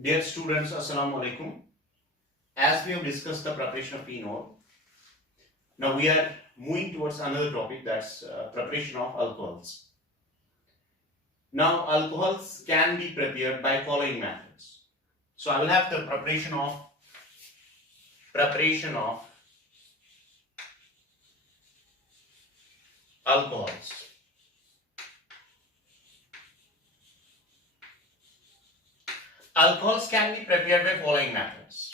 Dear students, Assalamu alaikum. As we have discussed the preparation of phenol, now we are moving towards another topic, that's preparation of alcohols. Now, alcohols can be prepared by following methods. So I will have the preparation of alcohols. Alcohols can be prepared by following methods.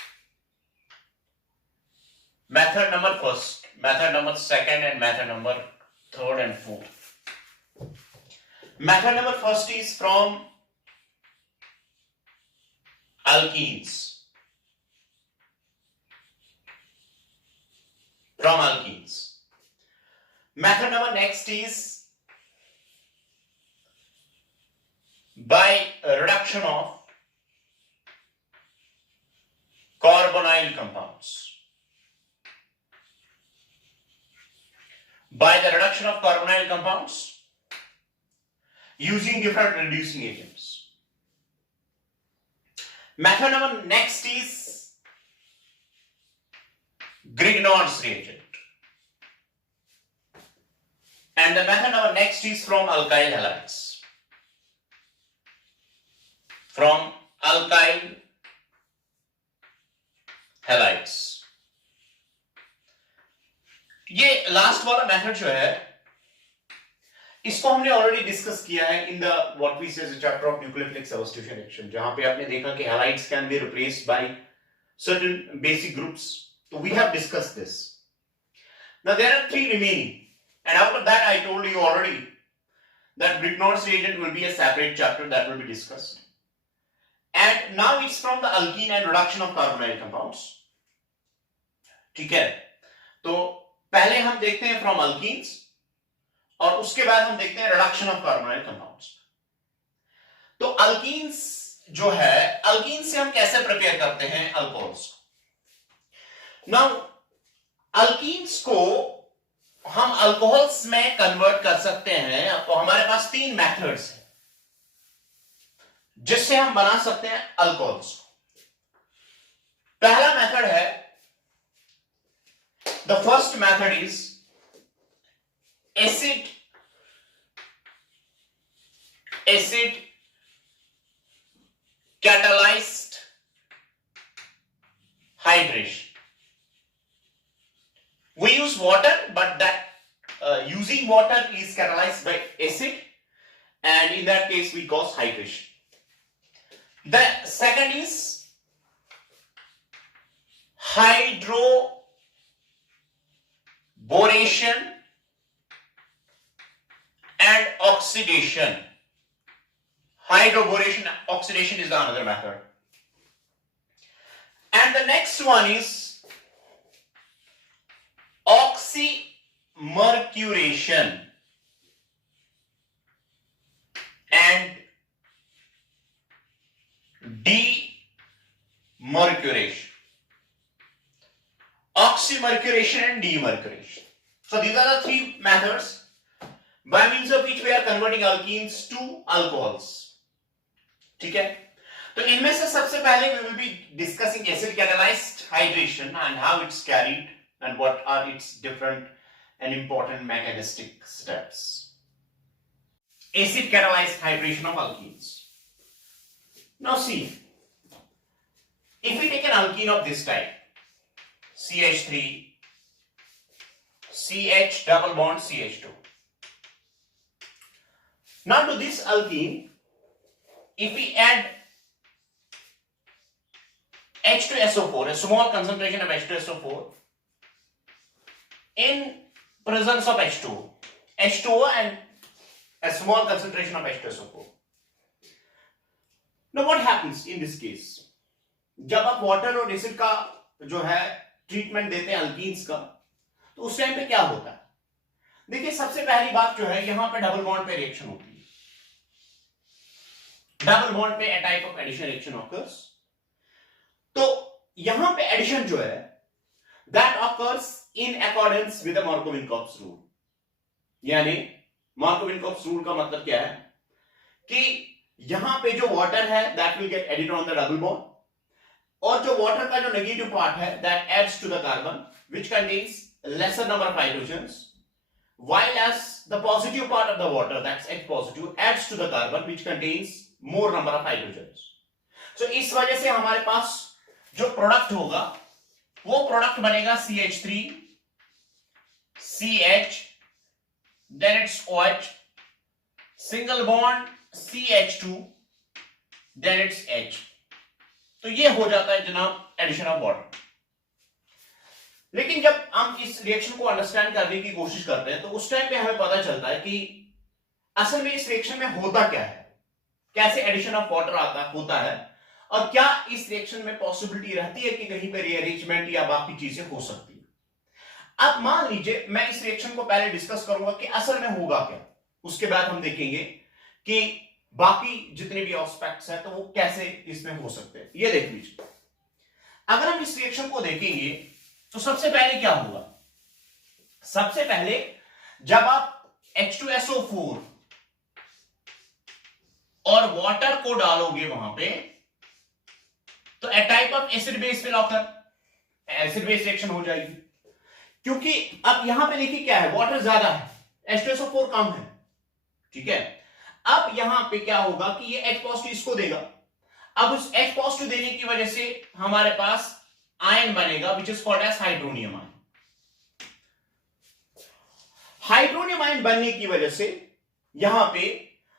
Method number first, method number second, and method number third and fourth. Method number first is from alkenes. Method number next is by reduction of carbonyl compounds. By the reduction of carbonyl compounds using different reducing agents. Method number next is Grignard's reagent. And the method number next is from alkyl halides. ये last वाला method जो है इसको हमने already discuss किया है in the what we से chapter of nucleophilic substitution reaction, जहां पे आपने देखा कि halides can be replaced by certain basic groups. So we have discussed this. Now there are three remaining, and after that I told you already that Grignard's reagent will be a separate chapter that will be discussed. And now it's from the alkene and reduction of carbonyl compounds. ठीक है, तो पहले हम देखते हैं from alkenes और उसके बाद हम देखते हैं रिडक्शन ऑफ कार्बोनाइल कंपाउंड्स. तो अल्कीन्स जो है, अल्कीन से हम कैसे प्रिपेयर करते हैं अल्कोहल्स. नाउ अल्कीन्स को हम अल्कोहल्स में कन्वर्ट कर सकते हैं. तो हमारे पास तीन मेथड्स हैं जिससे हम बना सकते हैं अल्कोहल्स. पहला मेथड है, the first method is acid catalyzed hydration. We use water, but that using water is catalyzed by acid, and in that case we cause hydration. The second is hydroboration and oxidation. Hydroboration and oxidation is the another method. And the next one is oxymercuration and demercuration. Oxymercuration and demercuration. So these are the three methods by means of which we are converting alkenes to alcohols. ठीक है, तो इनमें से सबसे पहले we will be discussing acid catalyzed hydration and how it's carried and what are its different and important mechanistic steps. Acid catalyzed hydration of alkenes. Now see, if we take an alkene of this type, CH3, CH double bond CH2. Now to this alkene, if we add H2SO4, a small concentration of H2SO4 in presence of H2O and a small concentration of H2SO4. Now what happens in this case? जब आप water और acid का जो है treatment देते हैं alkenes का, तो उस टाइम पे क्या होता है? देखिए, सबसे पहली बात जो है, यहां पे डबल बॉन्ड पे रिएक्शन होती है. डबल बॉन्ड पे a type of addition reaction occurs. तो यहां पे एडिशन जो है that occurs in accordance with the Markovnikov's rule. यानी मार्कोव-विनकॉप्स रूल का मतलब क्या है कि यहां पे जो वाटर है that will get added on the double bond, और जो वाटर का जो नेगेटिव पार्ट है that adds to the carbon which contains lesser number of hydrogens, while as the positive part of the water, that's H positive, adds to the carbon which contains more number of hydrogens. So इस वजह से हमारे पास जो product होगा वो product बनेगा CH3 CH, then it's OH, single bond CH2, then it's H. तो ये हो जाता है जनाब एडिशन ऑफ वाटर। लेकिन जब हम इस रिएक्शन को अंडरस्टैंड करने की कोशिश करते हैं तो उस टाइम पे हमें पता चलता है कि असल में इस रिएक्शन में होता क्या है, कैसे एडिशन ऑफ वाटर होता है, और क्या इस रिएक्शन में पॉसिबिलिटी रहती है कि कहीं पे रीअरेंजमेंट या बाकी चीजें हो सकती है। अब मान लीजिए मैं इस रिएक्शन को पहले डिस्कस करूंगा कि असल में होगा क्या, उसके बाद हम देखेंगे कि बाकी जितने भी एस्पेक्ट्स हैं तो वो कैसे इसमें हो सकते हैं। ये देख लीजिए, अगर हम इस रिएक्शन को देखेंगे तो सबसे पहले क्या होगा, सबसे पहले जब आप H2SO4 और वाटर को डालोगे वहां पे तो a type of acid base will occur, acid base reaction हो जाएगी। क्योंकि अब यहां पे देखिए क्या है, वाटर ज्यादा है, H2SO4 कम है, ठीक है। अब यहां पे क्या होगा कि ये H पॉजिटिव इसको देगा, अब उस H पॉजिटिव देने की वजह से हमारे पास आयन बनेगा which is called as hydronium ion. Hydronium ion बनने की वजह से यहां पे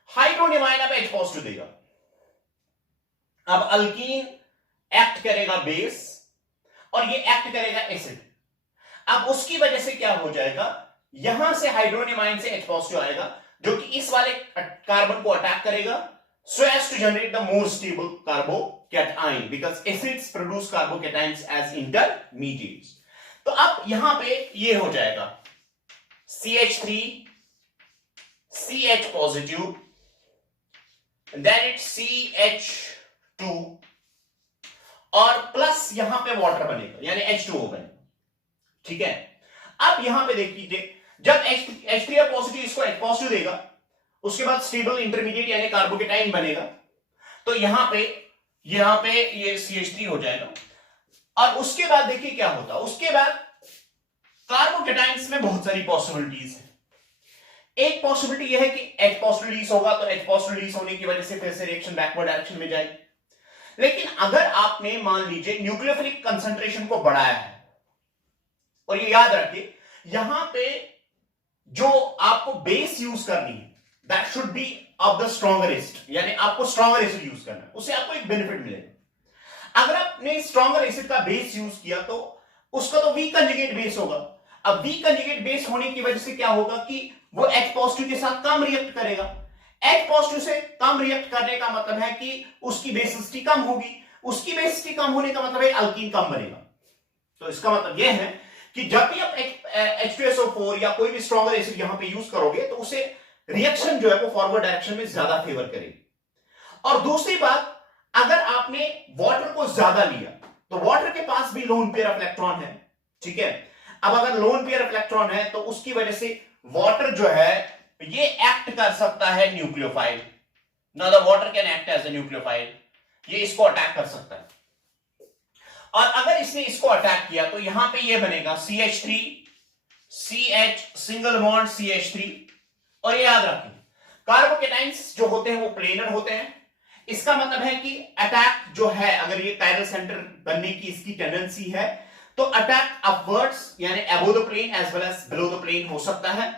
हाइड्रोनियम आयन अब H पॉजिटिव देगा, अब अल्कीन एक्ट करेगा बेस और ये एक्ट करेगा एसिड। अब उसकी वजह से क्या हो जाएगा, यहां से हाइड्रोनियम आयन से H पॉजिटिव आएगा जो कि इस वाले कार्बन को अटैक करेगा so as to generate the more stable carbocation because acids produce carbocations as intermediates। तो अब यहां पे ये हो जाएगा CH3 CH positive, then it's CH2 और प्लस यहां पे वाटर बनेगा यानी H2O बनेगा, ठीक है। अब यहां पे देख लीजिए, जब H3 पॉजिटिव इसको H पॉजिटिव देगा, उसके बाद स्टेबल इंटरमीडिएट यानी कार्बोकेटाइन बनेगा, तो यहां पे ये CH3 हो जाएगा। और उसके बाद देखिए क्या होता है, उसके बाद कार्बोकेटाइंस में बहुत सारी पॉसिबिलिटीज है। एक पॉसिबिलिटी यह है कि H पॉजिटिव रिलीज होगा, तो H पॉजिटिव रिलीज होने की वजह से फिर से रिएक्शन बैकवर्ड डायरेक्शन में जाएगी। लेकिन अगर आपने मान लीजिए न्यूक्लियोफिलिक कंसंट्रेशन को बढ़ाया है, और ये याद रखिए यहां पे जो आपको बेस यूज करनी है that should be of the stronger acid, यानी आपको स्ट्रॉन्गर एसिड यूज करना है, उससे आपको एक बेनिफिट मिलेगा। अगर आपने स्ट्रॉन्गर एसिड का बेस यूज किया तो उसका तो वीक कंजुगेट बेस होगा। अब वीक कंजुगेट बेस होने की वजह से क्या होगा कि वो H पॉजिटिव के साथ कम रिएक्ट करेगा। H पॉजिटिव से कम रिएक्ट करने का मतलब है कि उसकी बेसिसिटी कम होगी, उसकी बेसिसिटी कम होने का मतलब है अल्कीन कम बनेगा। तो इसका मतलब यह है कि जब भी आप H2SO4 या कोई भी स्ट्रॉन्गर एसिड यहां पे यूज करोगे तो उसे रिएक्शन जो है वो फॉरवर्ड डायरेक्शन में ज्यादा फेवर करेगी। और दूसरी बात, अगर आपने वाटर को ज्यादा लिया तो वाटर के पास भी लोन पेयर ऑफ इलेक्ट्रॉन है, ठीक है। अब अगर लोन पेयर ऑफ इलेक्ट्रॉन है तो उसकी वजह से वाटर जो है ये एक्ट कर सकता है nucleophile. Now the water can act as a nucleophile, ये इसको अटैक कर सकता है। और अगर इसने इसको अटैक किया तो यहां पे ये बनेगा CH3 CH single bond CH3। और ये याद रखें कार्बोकेटाइंस जो होते हैं वो प्लेनर होते हैं, इसका मतलब है कि अटैक जो है, अगर ये कायरल सेंटर बनने की इसकी टेंडेंसी है तो अटैक अपवर्ड्स यानी above the plane as well as below the plane हो सकता है।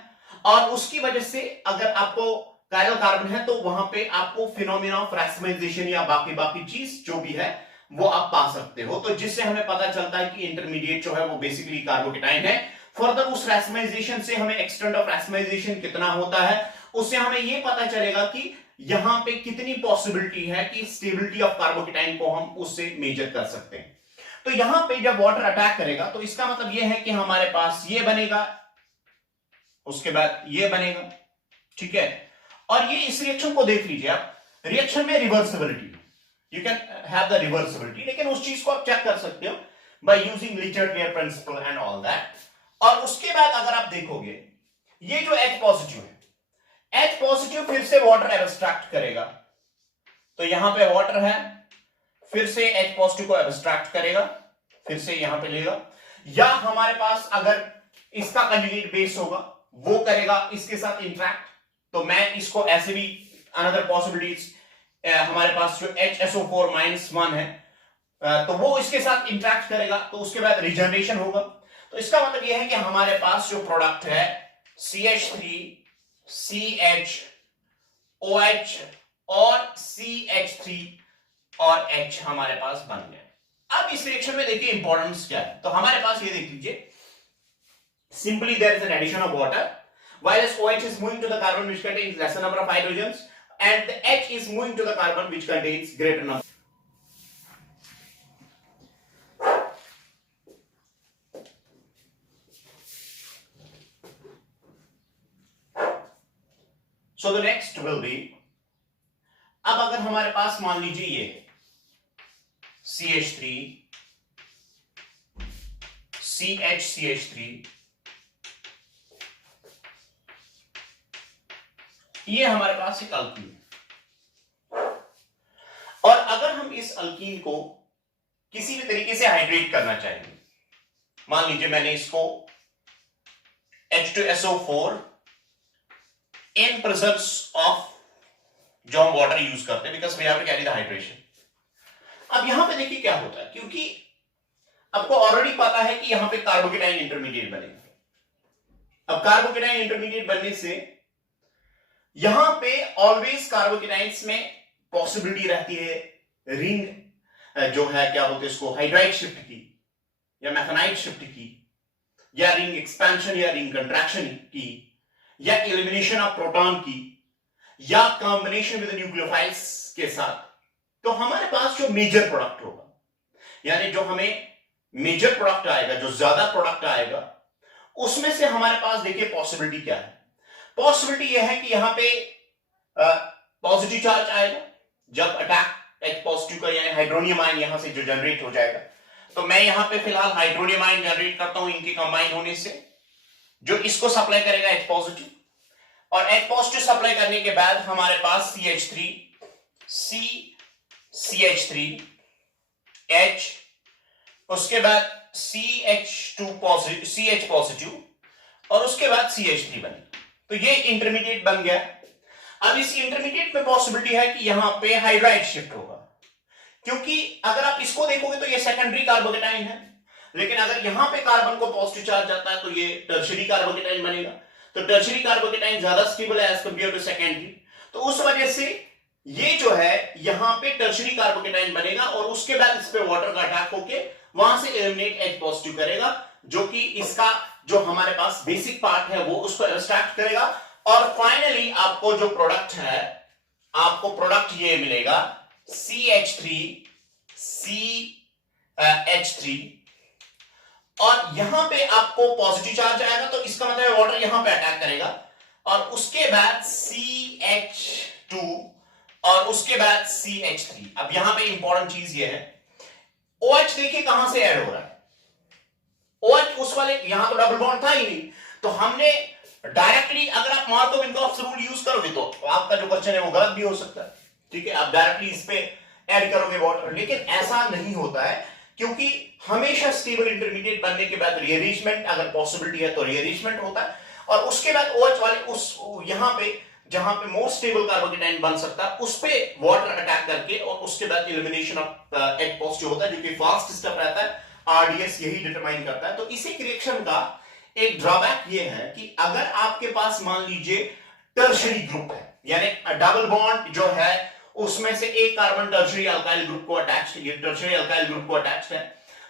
और उसकी वजह से अगर आपको कायरल कार्बन है तो वहां पे आपको फिनोमेना ऑफ रैसमाइजेशन या बाकी चीज जो भी है वो आप पा सकते हो, तो जिससे हमें पता चलता है कि इंटरमीडिएट जो है वो बेसिकली कार्बोकेटाइन है। फर्दर उस रैसमाइजेशन से हमें एक्सटेंट ऑफ रैसमाइजेशन कितना होता है उससे हमें ये पता चलेगा कि यहां पे कितनी पॉसिबिलिटी है कि स्टेबिलिटी ऑफ कार्बोकेटाइन को हम उससे मेजर कर सकते हैं। तो यहां पे जब वाटर अटैक करेगा तो इसका मतलब यह है कि हमारे पास ये बनेगा, उसके बाद ये बनेगा, ठीक है। और ये इस रिएक्शन को देख लीजिए आप, रिएक्शन में reversibility, you can have the reversibility, लेकिन उस चीज को आप चेक कर सकते हो by using Le Chatelier's principle and all that. और उसके बाद अगर आप देखोगे ये जो H पॉजिटिव है, H पॉजिटिव फिर से वाटर एब्स्ट्रैक्ट करेगा, तो यहां पे वाटर है, फिर से H पॉजिटिव को एब्स्ट्रैक्ट करेगा, फिर से यहां पे लेगा, या हमारे पास अगर इसका कंजुगेट बेस होगा वो करेगा इसके साथ इंटरैक्ट, तो मैं इसको ऐसे भी अनदर पॉसिबिलिटीज, हमारे पास जो HSO4-1 है तो वो इसके साथ इंटरैक्ट करेगा, तो उसके बाद रिजनरेशन होगा। तो इसका मतलब यह है कि हमारे पास जो प्रोडक्ट है CH3 CH OH और CH3 और H हमारे पास बन गए। अब इस रिएक्शन में देखिए इंपॉर्टेंस क्या है, तो हमारे पास ये देख लीजिए, simply there is an addition of water while OH is moving to the carbon which contains lesser number of hydrogens and the H is moving to the carbon which contains greater number. So the next will be, अब अगर हमारे पास मान लीजिए ये CH3 CH3 ये हमारे पास एक alkyne है, और अगर हम इस अल्कीन को किसी भी तरीके से हाइड्रेट करना चाहेंगे, मान लीजिए मैंने इसको H2SO4 इन प्रेजेंस ऑफ, जो हम वाटर यूज करते हैं because we have to carry the hydration. अब यहां पे देखिए क्या होता है, क्योंकि आपको ऑलरेडी पता है कि यहां पे कार्बोकेटाइन इंटरमीडिएट बनेगा। अब कार्बोकेटाइन इंटरमीडिएट बनने से यहां पे ऑलवेज कार्बोकेटाइन्स में पॉसिबिलिटी रहती है रिंग जो है क्या बोलते हैं इसको, हाइड्राइड शिफ्ट की या मैथनाइड शिफ्ट की, या रिंग एक्सपेंशन या रिंग कंट्रैक्शन की, या एलिमिनेशन ऑफ प्रोटॉन की, या कॉम्बिनेशन विद न्यूक्लियोफाइल्स के साथ। तो हमारे पास जो मेजर प्रोडक्ट होगा, यानी जो हमें मेजर प्रोडक्ट आएगा, जो ज्यादा प्रोडक्ट आएगा, उसमें से हमारे पास देखिए पॉसिबिलिटी क्या है। पॉसिबिलिटी यह है कि यहां पे पॉजिटिव चार्ज आएगा जब अटैक H पॉजिटिव का, यानी हाइड्रोनियम आयन यहां से जो जनरेट हो जाएगा। तो मैं यहां पे फिलहाल हाइड्रोनियम आयन जनरेट करता हूं इनके कंबाइन होने से, जो इसको सप्लाई करेगा H पॉजिटिव, और H पॉजिटिव सप्लाई करने के बाद हमारे पास CH3 CH3 H, उसके बाद CH2 पॉजिटिव CH पॉजिटिव, और उसके बाद CH3 बने। तो ये इंटरमीडिएट बन गया। अब इस इंटरमीडिएट में पॉसिबिलिटी है कि यहां पे हाइड्राइड शिफ्ट होगा, क्योंकि अगर आप इसको देखोगे तो ये सेकेंडरी कार्बोकेटाइन है, लेकिन अगर यहां पे कार्बन को पॉजिटिव चार्ज आता है तो ये टर्शियरी कार्बोकेटाइन बनेगा। तो टर्शियरी कार्बोकेटाइन ज्यादा स्टेबल है एज कंपेयर टू सेकेंडरी, तो उस वजह से ये जो है यहां पे टर्शियरी कार्बोकेटाइन बनेगा, और उसके बाद इस पे वाटर का अटैक होके वहां से एलिमिनेट H पॉजिटिव करेगा, जो कि इसका जो हमारे पास बेसिक पार्ट है वो उसको एक्सट्रैक्ट करेगा, और फाइनली आपको जो प्रोडक्ट है, आपको प्रोडक्ट ये मिलेगा CH3 CH3, और यहां पे आपको पॉजिटिव चार्ज आएगा, तो इसका मतलब वाटर यहां पे अटैक करेगा, और उसके बाद CH2, और उसके बाद CH3। अब यहां पे इंपॉर्टेंट चीज ये है, OH देखिए कहां से ऐड हो रहा है, OH उस वाले, यहां तो डबल बॉन्ड था ही नहीं, तो हमने डायरेक्टली, अगर आप मार्कोव-मिन्कॉफ्स रूल यूज करोगे तो आपका जो क्वेश्चन है वो गलत भी हो सकता है, ठीक है, आप डायरेक्टली इस पे ऐड करोगे वाटर, लेकिन ऐसा नहीं होता है, क्योंकि हमेशा स्टेबल इंटरमीडिएट बनने के बाद रीअरेंजमेंट, अगर पॉसिबिलिटी है तो रीअरेंजमेंट होता है, और उसके बाद OH वाले उस यहां पे जहां पे मोर स्टेबल कार्बोकेटाइन बन सकता है उस पे वाटर अटैक करके, और उसके बाद एलिमिनेशन ऑफ H पॉजिटिव होता है, जो कि फास्ट स्टेप रहता है, RDS यही डिटरमाइन करता है। तो इसी रिएक्शन का एक ड्रॉबैक ये है कि अगर आपके पास मान लीजिए टर्शियरी ग्रुप है, यानी डबल बॉन्ड जो है उसमें से एक कार्बन टर्शियरी अल्काइल ग्रुप को अटैच्ड, ये टर्शियरी अल्काइल ग्रुप को अटैच्ड है,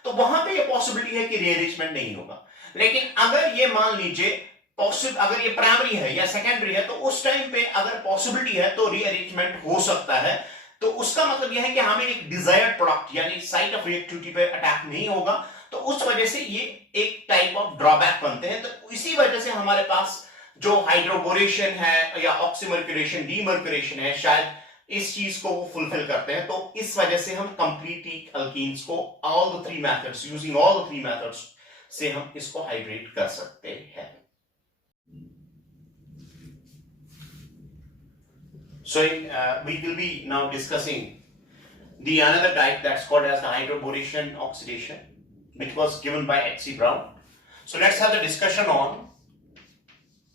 तो वहां पे ये पॉसिबिलिटी है कि रीअरेंजमेंट नहीं होगा। लेकिन अगर ये मान लीजिए अगर ये प्राइमरी है या सेकेंडरी है, तो उस टाइम पे अगर पॉसिबिलिटी है तो रीअरेंजमेंट हो सकता है। तो उसका मतलब यह है कि हमें एक डिजायर्ड प्रोडक्ट यानी साइट ऑफ रिएक्टिविटी पे अटैक नहीं होगा, तो उस वजह से ये एक टाइप ऑफ ड्रॉबैक बनते हैं। तो इसी वजह से हमारे पास जो हाइड्रोबोरेशन है या ऑक्सीमर्क्यूरेशन डीमर्क्यूरेशन है, शायद इस चीज को वो फुलफिल करते हैं। तो इस वजह से हम कंप्लीटली अल्कीन्स को all the three methods, using all the three methods से हम इसको हाइड्रेट कर सकते हैं। So we will be now discussing the another type that's called as the hydroboration oxidation, which was given by H.C. Brown. So let's have the discussion on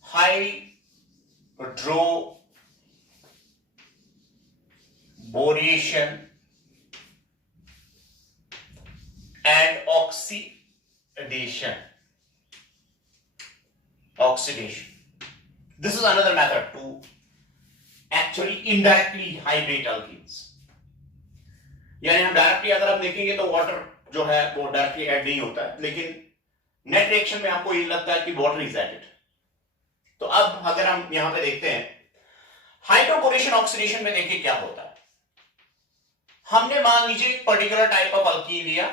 hydroboration and oxidation. This is another method to actually indirectly hydrate alkenes. यानी हम directly अगर आप देखेंगे तो water जो है वो directly add नहीं होता है, लेकिन नेट रिएक्शन में आपको ये लगता है कि वाटर इज एडेड। तो अब अगर हम यहां पे देखते हैं हाइड्रोबोरेशन ऑक्सीडेशन में, देखिए क्या होता है। हमने मान लीजिए एक पर्टिकुलर टाइप ऑफ अल्कीन लिया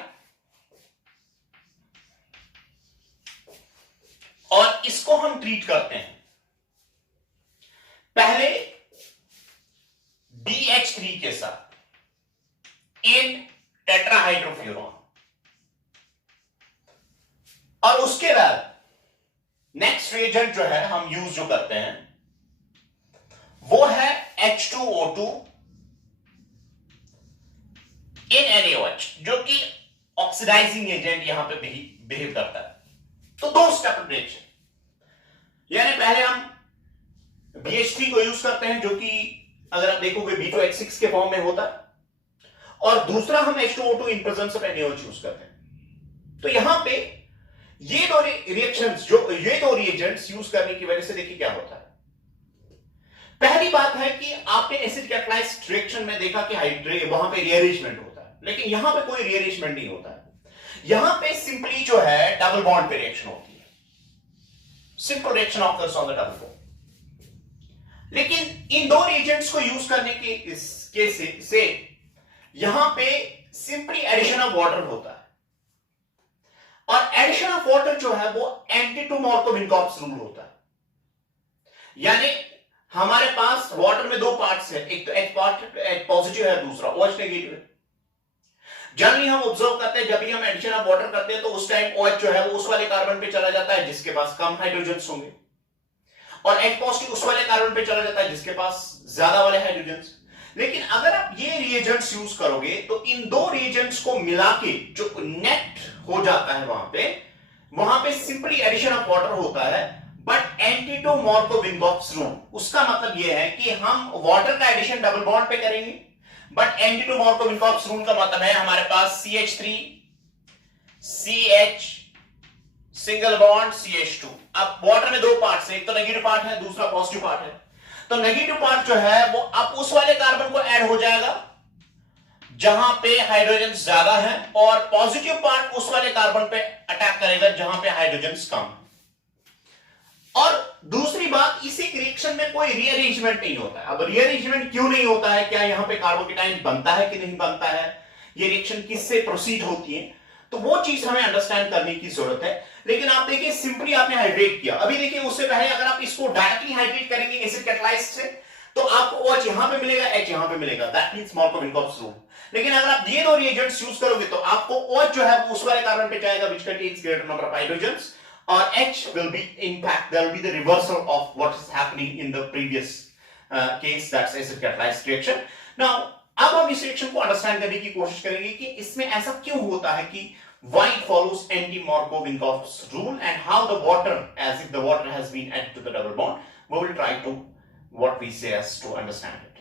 और इसको हम ट्रीट करते हैं। पहले BH3 के साथ इन टेट्राहाइड्रोफ्यूरॉन, और उसके बाद नेक्स्ट रिएजेंट जो है हम यूज जो करते हैं वो है H2O2 इन NaOH, जो कि ऑक्सीडाइजिंग एजेंट यहां पे बिहेव करता है। तो दो स्टेप रिएक्शन, यानी पहले हम BH3 को यूज करते हैं जो कि अगर आप देखोगे B2H6 के फॉर्म में होता है, और दूसरा हम H2O2 in presence of NaOH use करते हैं। तो यहां पे ये दो रिएक्शंस, जो ये दो रिएजेंट्स यूज करने की वजह से देखिए क्या होता है। पहली बात है कि आपने एसिड कैटालाइज्ड रिएक्शन में देखा कि वहां पे रीअरेंजमेंट होता है, लेकिन यहां पे कोई रीअरेंजमेंट नहीं होता है। यहां पे सिंपली जो है डबल बॉन्ड पे रिएक्शन होती है, simple reaction occurs on the double bond. लेकिन इन दो रिएजेंट्स को यूज करने के इसके से यहां पे सिंपली एडिशन ऑफ वाटर होता है, और एडिशन ऑफ वाटर जो है वो एंटी टू मार्कोव-विनकॉप्स रूल होता है। यानी हमारे पास वाटर में दो पार्ट्स है, एक तो H पार्ट H पॉजिटिव है, दूसरा OH नेगेटिव है। जनरली हम ऑब्जर्व करते हैं जब भी हम एडिशन ऑफ वाटर करते हैं तो उस टाइम OH जो है वो उस वाले कार्बन पे चला जाता है जिसके पास कम हाइड्रोजन्स होंगे, और H पॉजिटिव उस वाले कार्बन पे चला जाता है जिसके पास ज्यादा वाले हाइड्रोजन्स। लेकिन अगर आप ये रिएजेंट्स यूज करोगे तो इन दो रिएजेंट्स को मिला के जो नेट हो जाता है वहां पे सिंपली एडिशन ऑफ वाटर होता है, बट एंटी टू मार्कोव-विनकॉप्स रूल। उसका मतलब यह है कि हम वाटर का एडिशन डबल बॉन्ड पे करेंगे, बट एंटी टू मार्कोव-विनकॉप्स रूल का मतलब है हमारे पास CH3 CH single bond CH2। अब वाटर में दो पार्ट्स है, एक तो नेगेटिव पार्ट है, दूसरा पॉजिटिव पार्ट है। तो नेगेटिव पार्ट जो है वो अब उस वाले कार्बन को ऐड हो जाएगा जहां पे हाइड्रोजन ज्यादा है, और पॉजिटिव पार्ट उस वाले कार्बन पे अटैक करेगा जहां पे हाइड्रोजन कम। और दूसरी बात, इसी रिएक्शन में कोई रीअरेंजमेंट नहीं होता है। अब रीअरेंजमेंट क्यों नहीं होता है, क्या यहां पे कार्बोकेटाइन बनता है कि नहीं बनता है, ये रिएक्शन किससे प्रोसीड होती है, तो वो चीज हमें अंडरस्टैंड करने की जरूरत है। लेकिन आप देखिए सिंपली आपने हाइड्रेट किया। अभी देखिए उससे पहले अगर आप इसको डायरेक्टली हाइड्रेट करेंगे एसिड कैटालाइज्ड से तो आपको OH यहां पे मिलेगा, H यहां पे मिलेगा, दैट मींस मार्कोव-विनकॉप्स रूल। लेकिन अगर आप ये दो रिएजेंट्स यूज करोगे तो आपको OH जो है वो उस वाले कार्बन पे जाएगा which contains greater number of hydrogens, और H will be impact, there will be the reversal of what is happening in the previous case, that's acid catalyzed reaction. Now अब हम इस रिएक्शन को अंडरस्टैंड करने की कोशिश करेंगे कि इसमें ऐसा क्यों होता है कि why it follows anti-Markov-Vinkov's rule and how the water, as if the water has been added to the double bond. We will try to what we say as to understand it.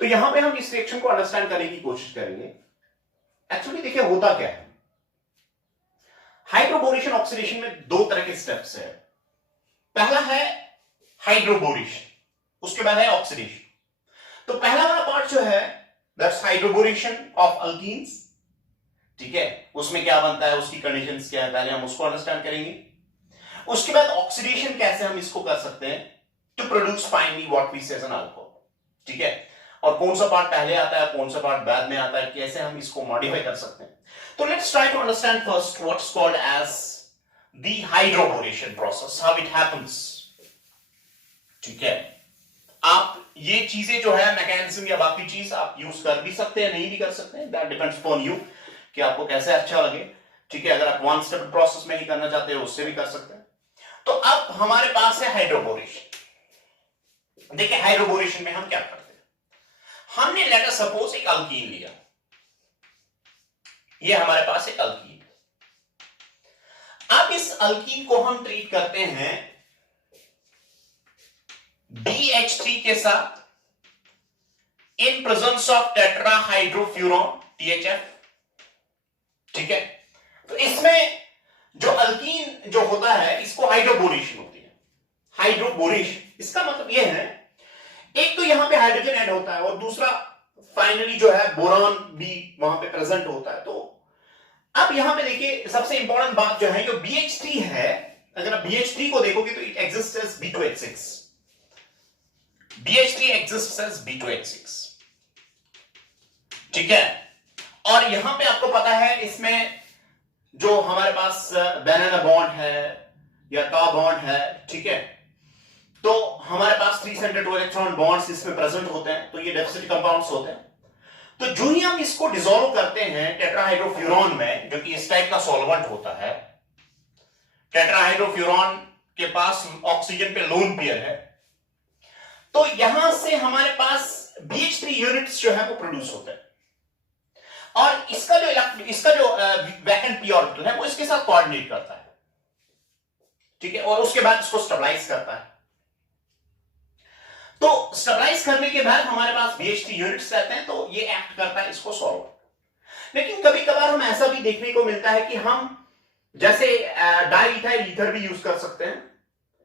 तो यहां पे हम इस reaction को understand करने की कोशिश करेंगे। एक्चुअली देखिए होता क्या है, हाइड्रोबोरेशन ऑक्सीडेशन में दो तरह के स्टेप्स है। पहला है हाइड्रोबोरेशन, उसके बाद है ऑक्सीडेशन। तो पहला वाला पार्ट जो है दैट्स हाइड्रोबोरेशन ऑफ अल्कीन्स, ठीक है, उसमें क्या बनता है, उसकी कंडीशंस क्या है, पहले हम उसको अंडरस्टैंड करेंगे। उसके बाद ऑक्सीडेशन कैसे हम इसको कर सकते हैं to produce finally what we say an alcohol, ठीक है, और कौन सा पार्ट पहले आता है कौन सा पार्ट बाद में आता है, कैसे हम इसको मॉडिफाई कर सकते हैं। तो let's try to understand first what's called as the hydroboration process, how it happens, ठीक है। आप ये चीजें जो है मैकेनिज्म या बाकी चीज आप यूज कर भी सकते हैं, नहीं भी कर सकते हैं, दैट डिपेंड्स अपॉन यू कि आपको कैसे अच्छा लगे, ठीक है। अगर आप वन स्टेप प्रोसेस में ही करना चाहते हो उससे भी कर सकते हैं। तो अब हमारे पास है हाइड्रोबोरेशन। देखिए हाइड्रोबोरेशन में हम क्या करते हैं, हमने लेट अस सपोज एक अल्कीन लिया, ये हमारे पास एक अल्कीन, अब इस अल्कीन को हम ट्रीट करते हैं BH3 के साथ in presence of tetrahydrofuran THF, ठीक है। तो इसमें जो अल्कीन जो होता है इसको हाइड्रोबोरेशन होती है। हाइड्रोबोरेशन इसका मतलब यह है, एक तो यहां पे हाइड्रोजन ऐड होता है और दूसरा फाइनली जो है बोरॉन भी वहां पे प्रेजेंट होता है। तो अब यहां पे देखिए सबसे इंपॉर्टेंट बात जो है, जो BH3 है, अगर आप BH3 को देखोगे तो it exists as B2H6, BH3 exists as B2H6, ठीक है। और यहां पे आपको पता है इसमें जो हमारे पास बनाना बॉन्ड है या टॉ बॉन्ड है, ठीक है, तो हमारे पास 3 सेंटर 2 इलेक्ट्रॉन बॉन्ड्स इसमें प्रेजेंट होते हैं, तो ये डेफिसिट कंपाउंड्स होते हैं। तो जो ही हम इसको डिसॉल्व करते हैं टेट्राहाइड्रोफ्यूरॉन में, जो कि इस टाइप का सॉल्वेंट होता है, टेट्राहाइड्रोफ्यूरॉन के पास ऑक्सीजन पे लोन पेयर है, तो यहां से हमारे पास BH3 यूनिट्स जो है वो प्रोड्यूस होते हैं और इसका जो वैकेंट p ऑर्बिटल है वो इसके साथ कोऑर्डिनेट करता है, ठीक है, और उसके बाद इसको स्टेबलाइज करता है। तो स्टेबलाइज करने के बाद हमारे पास BH3 यूनिट्स रहते हैं, तो ये एक्ट करता है इसको सॉल्व। लेकिन कभी कभार हम ऐसा भी देखने को मिलता है कि हम जैसे डाइइथाइल ईथर भी यूज कर सकते हैं,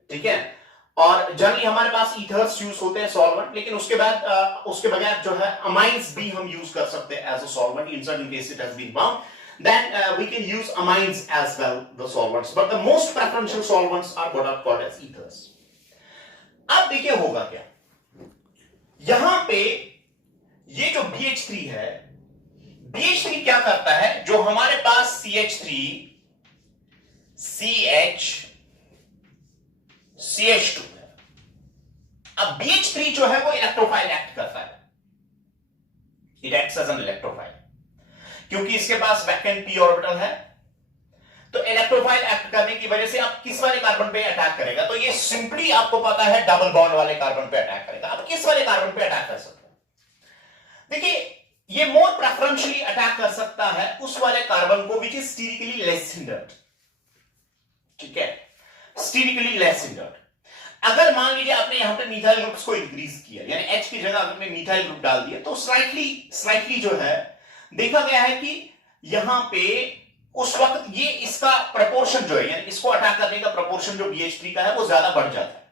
ठीक है, और जनरली हमारे पास ईथर्स यूज होते हैं सॉल्वेंट, लेकिन उसके बाद उसके बगैर जो है अमाइंस भी हम यूज कर सकते हैं as a solvent in certain case it has been found, then we can use amines as well, the solvents, but the most preferential solvents are what are called as ethers. अब देखिए होगा क्या, यहां पे ये जो BH3 है, BH3 क्या करता है, जो हमारे पास CH3 CH CH2 है, अब BH3 जो है वो इलेक्ट्रोफाइल एक्ट करता है, it acts as an electrophile, क्योंकि इसके पास वैकेंट p ऑर्बिटल है, तो इलेक्ट्रोफाइल एक्ट करने की वजह से आप किस वाले कार्बन पे अटैक करेगा, तो ये सिंपली आपको पता है डबल बॉन्ड वाले कार्बन पे अटैक करेगा। आप किस वाले कार्बन पे अटैक कर सकते हैं, देखिए ये मोर प्रेफरेंशियली अटैक कर सकता है उस वाले कार्बन को विच इज स्टीरिकली लेस हिंडर्ड, ठीक है, स्टीरिकली लेस हिंडर्ड। अगर मान लीजिए आपने यहां पे मिथाइल ग्रुप्स को इंक्रीज किया, यानी H की जगह आपने मिथाइल ग्रुप डाल दिया, तो स्लाइटली जो है देखा गया है कि यहां पे उस वक्त ये इसका प्रपोर्शन जो है, यानी इसको अटैक करने का प्रपोर्शन जो BH3 का है वो ज्यादा बढ़ जाता है।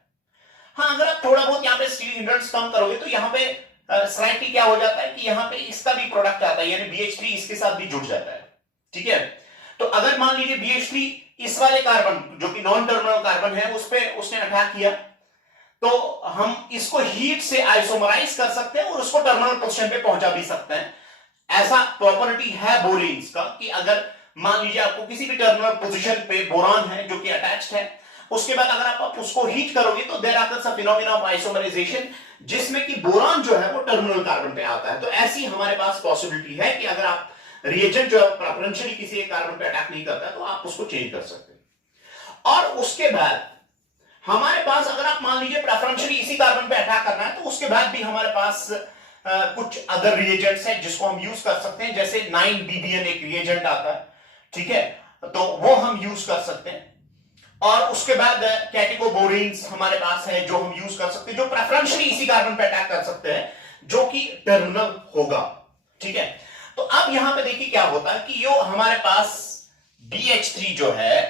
हाँ, अगर आप थोड़ा बहुत यहां पे स्टीरिक हिंड्रेंस कम करोगे तो यहां पे स्लाइटली क्या हो जाता है कि यहां पे इसका भी प्रोडक्ट आता है, यानी BH3 इसके साथ भी जुड़ जाता है, ठीक है। तो अगर मान लीजिए BH3 इस वाले कार्बन जो कि नॉन टर्मिनल कार्बन है उस पे उसने अटैक किया, तो हम इसको हीट से आइसोमराइज कर सकते हैं और उसको टर्मिनल पोजीशन पे पहुंचा भी सकते हैं। ऐसा प्रॉपर्टी है बोरेन्स का कि अगर मान लीजिए आपको किसी भी टर्मिनल पोजीशन पे बोरान है जो कि अटैच्ड है, उसके बाद अगर आप उसको हीट करोगे तो there occurs a phenomena of isomerization, जिसमें कि बोरान जो है वो टर्मिनल कार्बन पे आता है। तो ऐसी हमारे पास पॉसिबिलिटी है कि अगर आप रिएजेंट जो प्रेफरेंशियली किसी एक कार्बन पे अटैक नहीं करता तो आप उसको चेंज कर सकते हैं। और उसके बाद हमारे पास अगर आप मान लीजिए प्रेफरेंशियली इसी कार्बन पे अटैक करना है, तो उसके बाद भी हमारे पास कुछ अदर रिएजेंट्स हैं जिसको हम यूज कर सकते हैं, जैसे 9BBN एक रिएजेंट आता है, ठीक है, तो वो हम यूज कर सकते हैं। और उसके बाद कैटेकोबोरेन्स हमारे पास है जो हम यूज कर सकते हैं, जो प्रेफरेंशियली इसी कार्बन पे अटैक कर सकते हैं, जो कि टर्मिनल होगा, ठीक है। तो अब यहां पे देखिए क्या होता है कि यो हमारे पास BH3 जो है,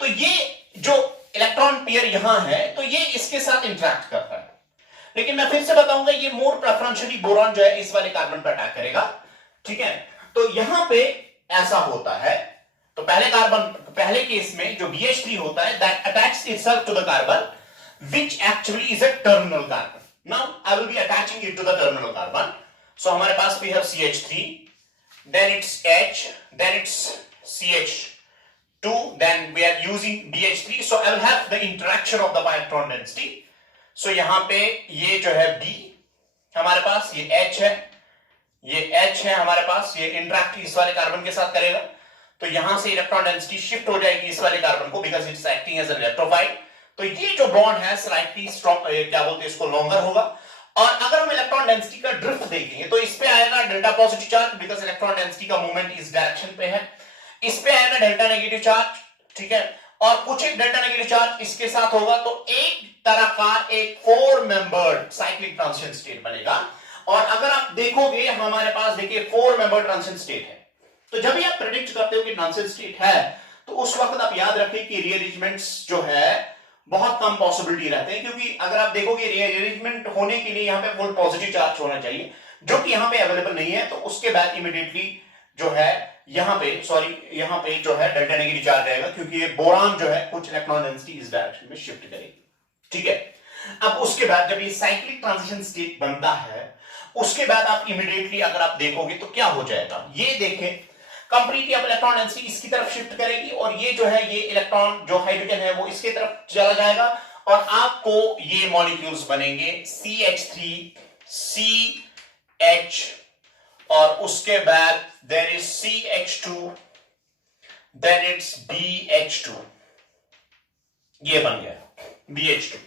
तो ये जो इलेक्ट्रॉन पेयर यहां है तो ये इसके साथ इंटरैक्ट करता है, लेकिन मैं फिर से बताऊंगा ये मोर प्रेफरेंशियली बोरॉन जो है इस वाले कार्बन पर अटैक करेगा, ठीक है। तो यहां पे ऐसा होता है, तो पहले केस में जो BH3 होता है that attach itself to the carbon which actually is a terminal carbon. Now I will be attaching it to the terminal carbon, so हमारे पास भी है CH3, then it's H, then it's CH2, then we are using BH3, so I will have the interaction of the electron density. So यहां पे ये जो है B हमारे पास, ये H है, ये H है हमारे पास, ये इंटरैक्ट इस वाले कार्बन के साथ करेगा, तो यहां से इलेक्ट्रॉन डेंसिटी शिफ्ट हो जाएगी इस वाले कार्बन को, because it's acting as an electrophile. तो ये जो बॉन्ड है स्लाइटली स्ट्रॉन्ग, क्या बोलते हैं इसको, लॉन्गर होगा। और अगर हम इलेक्ट्रॉन डेंसिटी का ड्रिफ्ट देखेंगे तो इस पे आएगा delta positive charge, because electron density का मूवमेंट इस डायरेक्शन पे है। इस पे आएगा डेल्टा नेगेटिव चार्ज, ठीक है, और कुछ एक डेल्टा नेगेटिव चार्ज इसके साथ होगा। तो एक तरह का एक 4 मेंबर्ड साइक्लिक ट्रांजिशन स्टेट बनेगा। और अगर आप देखोगे हमारे पास, देखिए 4 मेंबर्ड ट्रांजिशन स्टेट है। तो जब भी आप प्रेडिक्ट करते हो कि ट्रांजिशन स्टेट है, तो उस वक्त आप याद रखें कि रीअरेंजमेंट्स जो है बहुत कम पॉसिबिलिटी रहते हैं, क्योंकि अगर आप देखोगे रीअरेंजमेंट होने के लिए यहां पे फुल पॉजिटिव चार्ज होना चाहिए, जो कि यहां पे अवेलेबल नहीं है। तो उसके बाद इमीडिएटली जो है यहां पे जो है डेल्टा नेगेटिव चार्ज आएगा, क्योंकि ये बोरान जो है कुछ इलेक्ट्रॉन डेंसिटी इस डायरेक्शन में शिफ्ट करेगी, ठीक है। अब उसके बाद जब ये साइक्लिक ट्रांजिशन स्टेट बनता है, उसके बाद आप इमीडिएटली अगर आप देखोगे तो क्या हो जाएगा, ये देखें कंप्लीटली अब इलेक्ट्रॉन डेंसिटी इसकी तरफ शिफ्ट करेगी, और ये जो है ये इलेक्ट्रॉन जो हाइड्रोजन है वो इसके तरफ चला जाएगा, और आपको ये मॉलिक्यूल्स बनेंगे CH3 CH, और उसके बाद there is CH2, then it's BH2, ये बन गया BH2।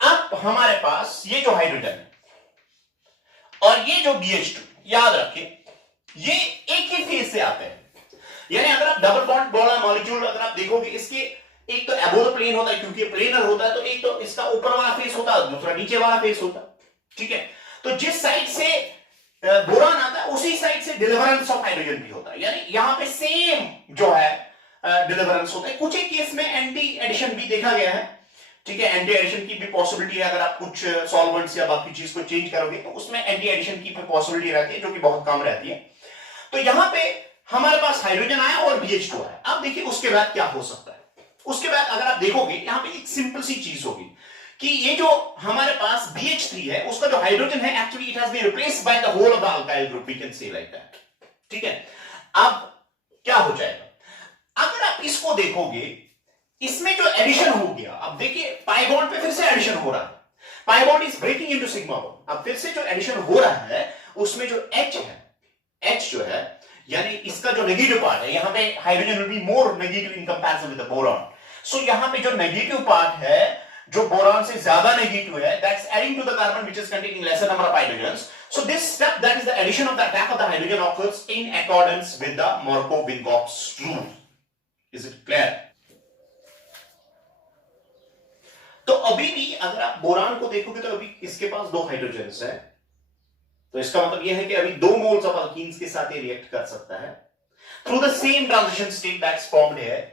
अब हमारे पास ये जो हाइड्रोजन है और ये जो BH2, याद रखिए ये एक ही फेज से आते हैं। यानी अगर आप डबल बॉन्ड वाला मॉलिक्यूल अगर आप देखोगे, इसके एक तो अबोव द प्लेन होता है क्योंकि प्लेनर होता है, तो एक तो इसका ऊपर वाला फेस होता है, दूसरा नीचे वाला फेस होता है, ठीक है। तो जिस साइड से बोरान आता है उसी साइड से डिलीवरेंस ऑफ हाइड्रोजन भी होता है, यानी यहां पे सेम जो है डिलीवरेंस होता है। कुछ एक केस में एंटी एडिशन भी देखा गया है, ठीक है, एंटी एडिशन की भी पॉसिबिलिटी है। अगर आप कुछ सॉल्वेंट्स या बाकी चीज को चेंज करोगे तो उसमें एंटी एडिशन की भी पॉसिबिलिटी रहती है, जो कि बहुत कम रहती है। तो यहां पे हमारे पास हाइड्रोजन आया और BH2 आया। अब देखिए उसके बाद क्या हो सकता है। उसके बाद अगर आप देखोगे यहां पे एक सिंपल सी चीज होगी कि ये जो हमारे पास BH3 है उसका जो हाइड्रोजन है actually it has been replaced by the whole of the alkyl group, we can say like that, ठीक है। अब क्या हो जाएगा अगर आप इसको देखोगे, इसमें जो एडिशन हो गया, अब देखिए पाई बॉन्ड पे फिर से एडिशन हो रहा है, pi bond is breaking into sigma bond. अब फिर से जो एडिशन हो रहा है उसमें जो H है, H जो है यानी इसका जो नेगेटिव पार्ट है, यहां पे hydrogen will be more negative in comparison with the boron. So यहां पे जो नेगेटिव पार्ट है जो बोरॉन से ज्यादा नेगेटिव है, that's adding to the carbon which is containing lesser number of hydrogens. So this step, that is the addition of the attack of the hydrogen, occurs in accordance with the Markov-Winkoff's rule. Is it clear? तो अभी भी अगर आप boron को देखोगे तो अभी इसके पास 2 हाइड्रोजन्स है, तो इसका मतलब यह है कि अभी 2 मोल्स ऑफ अल्कीन्स के साथ ये रिएक्ट कर सकता है through the same transition state that's formed here,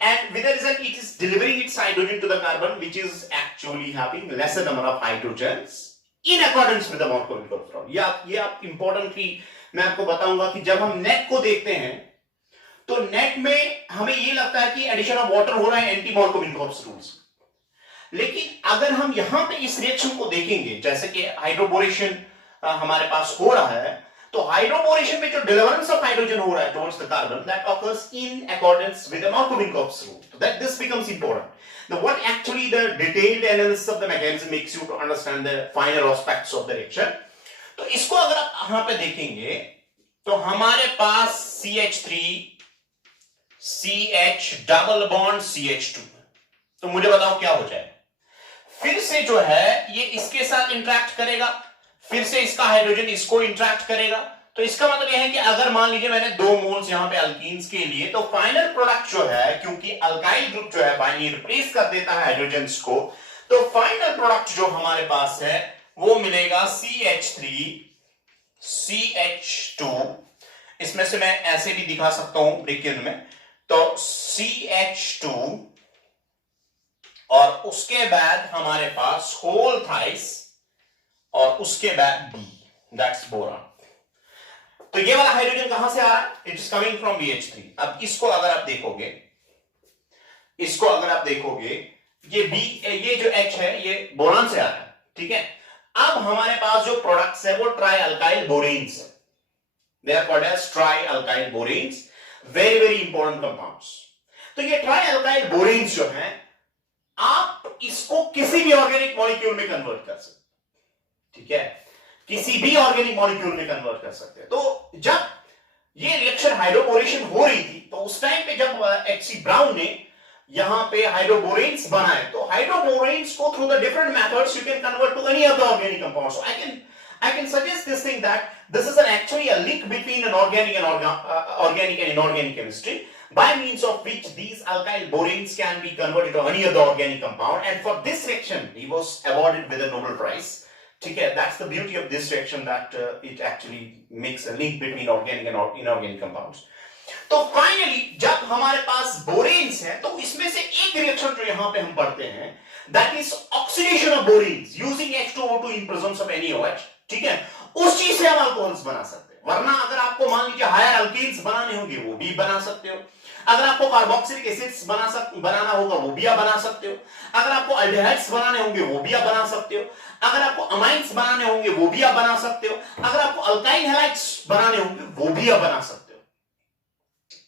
and with the result it is delivering its hydrogen to the carbon, which is actually having lesser number of hydrogens in accordance with the Markov-Winkoff law। ये आप importantly मैं आपको बताऊंगा कि जब हम net को देखते हैं तो नेट में हमें ये लगता है कि एडिशन ऑफ वाटर हो रहा है एंटी Markov-Winkoff रूल्स, लेकिन अगर हम यहां पे इस रिएक्शन को देखेंगे, जैसे कि हाइड्रोबोरेशन हमारे पास हो रहा है, तो हाइड्रोबोरेशन में जो डिलीवरेंस ऑफ हाइड्रोजन हो रहा है towards the carbon, that occurs in accordance with the Markov-Winkoff's rule, so that this becomes important. Now what actually the detailed analysis of the mechanism makes you to understand the finer aspects of the reaction। तो इसको अगर आप यहां पे देखेंगे तो हमारे पास CH3 CH double bond CH2, तो मुझे बताओ क्या हो जाए। फिर से जो है ये इसके साथ इंटरेक्ट करेगा, फिर से इसका हाइड्रोजन इसको इंटरेक्ट करेगा। तो इसका मतलब यह है कि अगर मान लीजिए मैंने 2 मोल्स यहां पे अल्कीन्स के लिए, तो फाइनल प्रोडक्ट जो है, क्योंकि अल्काइल ग्रुप जो है फाइनली रिप्लेस कर देता है हाइड्रोजन्स को, तो फाइनल प्रोडक्ट जो हमारे पास है वो मिलेगा CH3 CH2। इसमें से मैं ऐसे भी दिखा सकता हूं ब्रेकेट में, तो CH2 और उसके बाद हमारे पास होल थाइस और उसके बाद B, दैट्स बोरॉन। तो ये वाला हाइड्रोजन कहां से आ रहा है? It is coming from BH3। अब इसको अगर आप देखोगे, ये जो H है ये बोरॉन से आ रहा है, ठीक है। अब हमारे पास जो प्रोडक्ट्स है वो ट्राई अल्काइल बोरेन्स है, they are called as trialkyl boranes, very very important compounds. तो ये ट्राई अल्काइल बोरेन्स जो है, आप इसको किसी भी ऑर्गेनिक मॉलिक्यूल में कन्वर्ट कर सकते, ठीक है, किसी भी ऑर्गेनिक मॉलिक्यूल में कन्वर्ट कर सकते हैं। तो जब ये रिएक्शन हाइड्रोबोरेशन हो रही थी, तो उस टाइम पे जब एचसी ब्राउन ने यहां पे हाइड्रोबोरेन्स बनाए, तो हाइड्रोबोरेन्स को through the different methods you can convert to any other organic compound. So I can suggest this thing that this is actually a link between an organic and inorganic chemistry, by means of which these alkyl boranes can be converted to any other organic compound. And for this reaction, he was awarded with a Nobel Prize. Okay, that's the beauty of this reaction, that it actually makes a link between organic and inorganic compounds. तो finally जब हमारे पास बोरेन्स है, तो इसमें से एक reaction जो यहां पे हम पढ़ते हैं, that is oxidation of बोरेन्स using H2O2 in presence of NaOH. ठीक है, उस चीज से हम अल्कोहल्स बना सकते हैं. वरना अगर आपको मान लीजिए हायर अल्कीन्स बनाने होंगे, वो भी बना सकते हो. अगर आपको कार्बोक्सिलिक एसिड्स बनाना होगा, वो भी आप बना सकते हो. अगर आपको अल्डिहाइड्स बनाने होंगे, वो भी आप बना सकते हो. अगर आपको अमाइन्स बनाने होंगे, वो भी आप बना सकते हो. अगर आपको अल्काइल हैलाइड्स बनाने होंगे, वो भी आप बना सकते हो.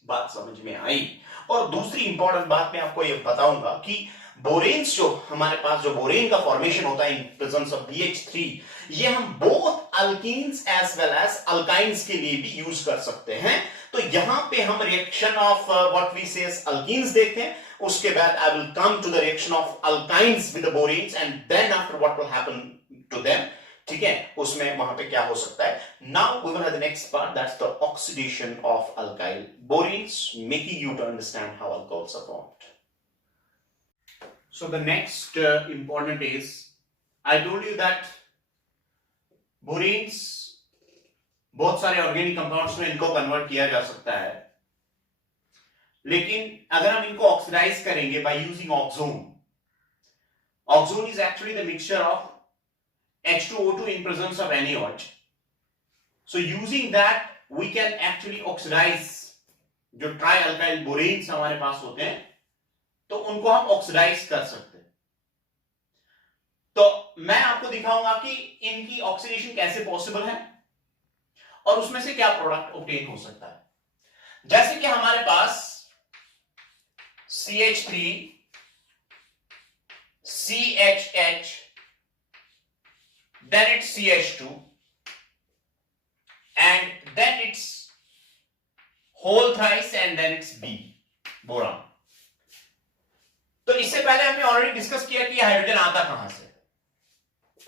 बात समझ में आई. और दूसरी इंपॉर्टेंट बात मैं आपको ये बताऊंगा कि बोरेन्स जो हमारे पास, जो बोरेन का फॉर्मेशन होता है इन प्रेजेंस ऑफ BH3, ये हम both alkenes as well as alkynes के लिए भी यूज कर सकते हैं. तो यहां पे हम reaction of what we say alkynes देखते हैं. उसके बाद I will come to the reaction of alkynes with the boranes, and then after what will happen to them. ठीक है, उसमें वहां पे क्या हो सकता है. Now we will have the next part, that's the oxidation of alkyl boranes, making you to understand how alcohols are formed. So the next important is, I told you that बोरेन्स बहुत सारे ऑर्गेनिक कंपाउंड्स में इनको convert किया जा सकता है, लेकिन अगर हम इनको ऑक्सीडाइज करेंगे by using oxone. Oxone is actually the mixture of H2O2 in presence of NaOH. So using that we can actually oxidize जो ट्राई अल्काइल बोरेन्स हमारे पास होते हैं, तो उनको हम ऑक्सीडाइज कर सकते हैं. तो मैं आपको दिखाऊंगा कि इनकी ऑक्सीडेशन कैसे पॉसिबल है और उसमें से क्या प्रोडक्ट ऑब्टेन हो सकता है. जैसे कि हमारे पास CH3 CHH, then it's CH2, and then it's whole thrice, and then it's B, boron. तो इससे पहले हमने ऑलरेडी डिस्कस किया कि हाइड्रोजन आता कहां से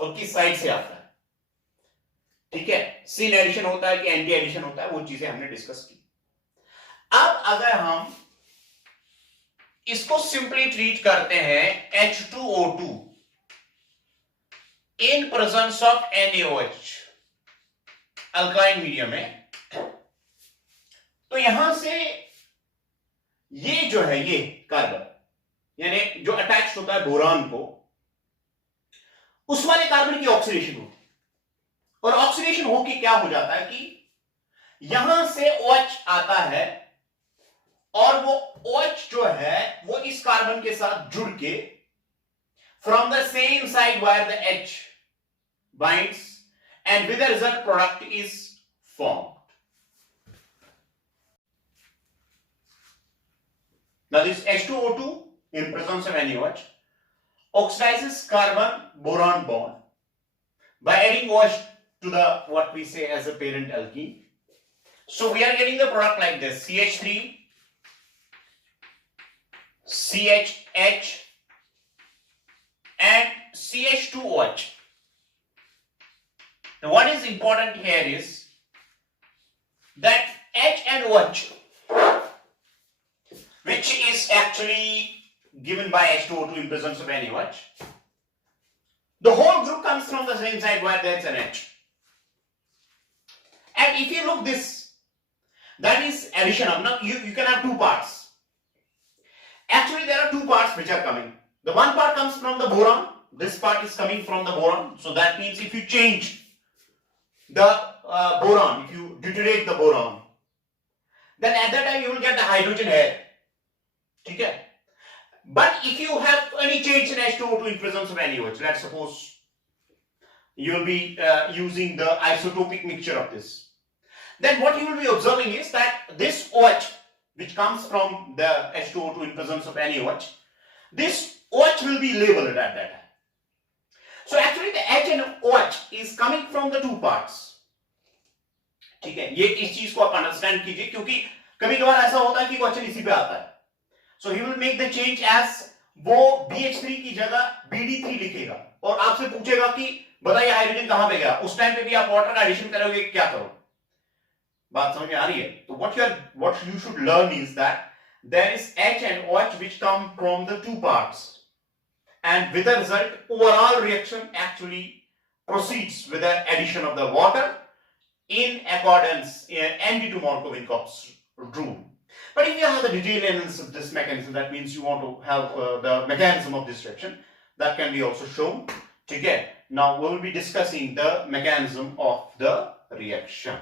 और किस साइड से आता है. ठीक है, सिन एडिशन होता है कि एंटी एडिशन होता है, वो चीजें हमने डिस्कस की. अब अगर हम इसको सिंपली ट्रीट करते हैं H2O2 in presence of NaOH alkaline medium में, तो यहां से ये जो है, ये कार्बन यानी जो अटैच्ड होता है बोरान को, उस वाले कार्बन की ऑक्सीडेशन होती है. और ऑक्सीडेशन होके क्या हो जाता है कि यहां से OH आता है, और वो OH जो है वो इस कार्बन के साथ जुड़ के from the same side wire the H binds, and with the result product is formed. Now this H2O2 in presence of NaOH oxidizes carbon boron bond by adding OH to the what we say as a parent alkene. So we are getting the product like this: CH3 CHH and CH2OH. Now what is important here is that H and OH, which is actually given by H2O2 in presence of NaOH, the whole group comes from the same side where there is an H. And if you look this, that is addition of, now you can have two parts. Actually there are two parts which are coming. The one part comes from the boron, this part is coming from the boron. So that means if you change the boron, if you deuterate the boron, then at that time you will get the hydrogen here. Okay? But if you have any change in H2O2 in presence of NaOH, let's suppose you will be using the isotopic mixture of this, then what you will be observing is that this OH, which comes from the H2O2 in presence of NaOH, this OH will be labeled at that time. So actually the H and OH is coming from the two parts. ठीक है, ये इस चीज को आप understand कीजिए, क्योंकि कभी कभार ऐसा होता है कि क्वेश्चन इसी पे आता है. So he will make the change as वो BH3 की जगह BD3 लिखेगा और आपसे पूछेगा कि बताइए हाइड्रोजन कहां पे गया. उस टाइम पे भी आप वाटर का एडिशन करोगे, क्या करो. बात समझ में आ रही है. तो what you should learn is that there is H and OH which come from the two parts, and with the result overall reaction actually proceeds with the addition of the water in accordance ND to Markovnikov rule. But if you have the detailed analysis of this mechanism, that means you want to have the mechanism of this reaction, that can be also shown. Okay, now we will be discussing the mechanism of the reaction.